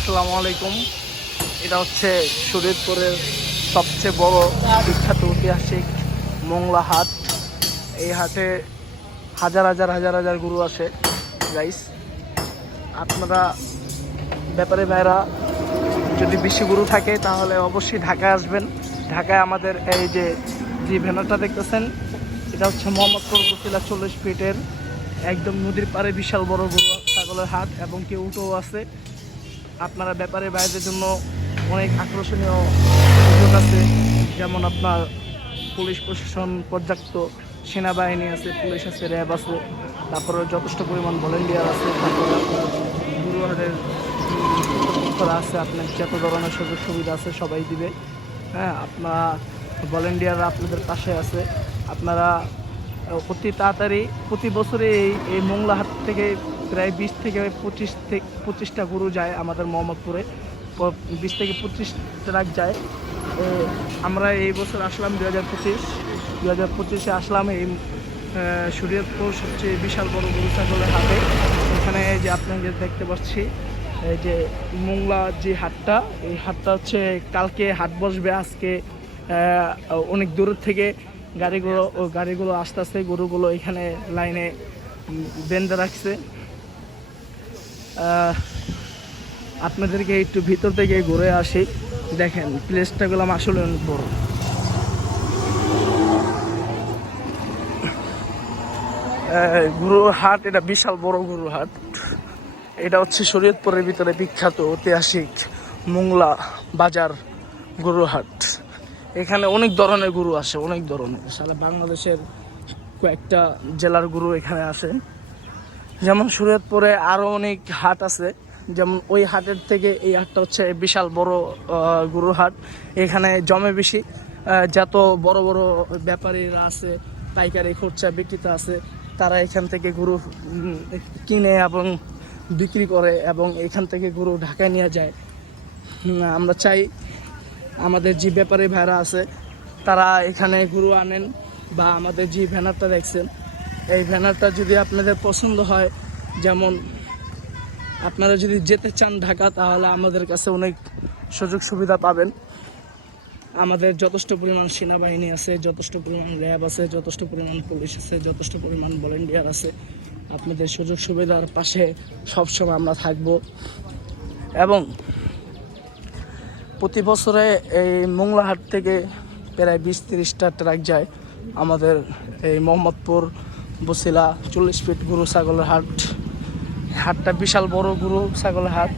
আসসালামু আলাইকুম। এটা হচ্ছে শরীয়তপুরের সবচেয়ে বড় বিখ্যাত ঐতিহাসিক মোংলা হাট। এই হাটে হাজার হাজার হাজার হাজার গরু আসে গাইস। আপনারা ব্যাপারে ভাইরা যদি বেশি গরু থাকে তাহলে অবশ্যই ঢাকায় আসবেন। ঢাকায় আমাদের এই যে ভ্যানটা দেখতেছেন, এটা হচ্ছে মোহাম্মদপুর বসিলা 40 ফিটের একদম নদীর পাড়ে বিশাল বড় গরু ছাগলের হাট, এবং কি উটও আছে। আপনারা ব্যাপারে বাইরের জন্য অনেক আকর্ষণীয় সুযোগ আছে, যেমন আপনার পুলিশ প্রশাসন, পর্যাপ্ত সেনাবাহিনী আছে, পুলিশ আছে, র্যাব আছে, তারপরে যথেষ্ট পরিমাণ ভলেন্টিয়ার আছে, তারপরে আপনার গুরুহাটের করা আছে। আপনার যত ধরনের সুযোগ সুবিধা আছে সবাই দিবে। হ্যাঁ, আপনারা ভলেন্টিয়াররা আপনাদের পাশে আছে। আপনারা অতি তাড়াতাড়ি প্রতি বছরে এই মোংলা হাট থেকে প্রায় 20 থেকে 25টা গরু যায় আমাদের মোহাম্মদপুরে। 20 থেকে 25 ট্রাক যায়। আমরা এই বছর আসলাম 2025-এ আসলাম এই শরীয়তপুর সবচেয়ে বিশাল বড় গরু ছাগলের হাটে। এখানে যে আপনাদের দেখতে পাচ্ছি এই যে মোংলা যে হাটটা, এই হাটটা হচ্ছে কালকে হাট বসবে। আজকে অনেক দূর থেকে গাড়িগুলো আসতেছে, গরুগুলো এখানে লাইনে বেঁধে রাখছে। আপনাদেরকে একটু ভিতর থেকে ঘুরে আসি। দেখেন প্লেসটা গুলো আসলে অনেক বড়। গরুর হাট, এটা বিশাল বড় গরুর হাট। এটা হচ্ছে শরীয়তপুরের ভিতরে বিখ্যাত ঐতিহাসিক মোংলা বাজার গরুর হাট। এখানে অনেক ধরনের গরু আসে, অনেক ধরনের। সারা বাংলাদেশের কয়েকটা জেলার গরু এখানে আসে। যেমন শরীয়তপুরে আরও অনেক হাট আছে, যেমন ওই হাটের থেকে এই হাটটা হচ্ছে বিশাল বড় গরুর হাট। এখানে জমে বেশি, যত বড় বড় ব্যাপারীরা আছে, পাইকারি খুচরা বিক্রেতা আছে, তারা এখান থেকে গরু কিনে এবং বিক্রি করে, এবং এখান থেকে গরু ঢাকায় নিয়ে যায়। আমরা চাই আমাদের যে ব্যাপারী ভাইরা আছে তারা এখানে গরু আনেন, বা আমাদের যে ভ্যানারটা দেখছেন এই ভ্যানারটা যদি আপনাদের পছন্দ হয়, যেমন আপনারা যদি যেতে চান ঢাকা, তাহলে আমাদের কাছে অনেক সুযোগ সুবিধা পাবেন। আমাদের যথেষ্ট পরিমাণ সেনাবাহিনী আছে, যথেষ্ট পরিমাণ র্যাব আছে, যথেষ্ট পরিমাণ পুলিশ আছে, যথেষ্ট পরিমাণ ভলেন্টিয়ার আছে। আপনাদের সুযোগ সুবিধার পাশে সবসময় আমরা থাকব। এবং প্রতি বছরে এই মোংলা হাট থেকে প্রায় 20-30টা ট্রাক যায় আমাদের এই মোহাম্মদপুর বসিলা 40 ফিট গরু ছাগলের হাট। হাটটা বিশাল বড় গরু ছাগলের হাট।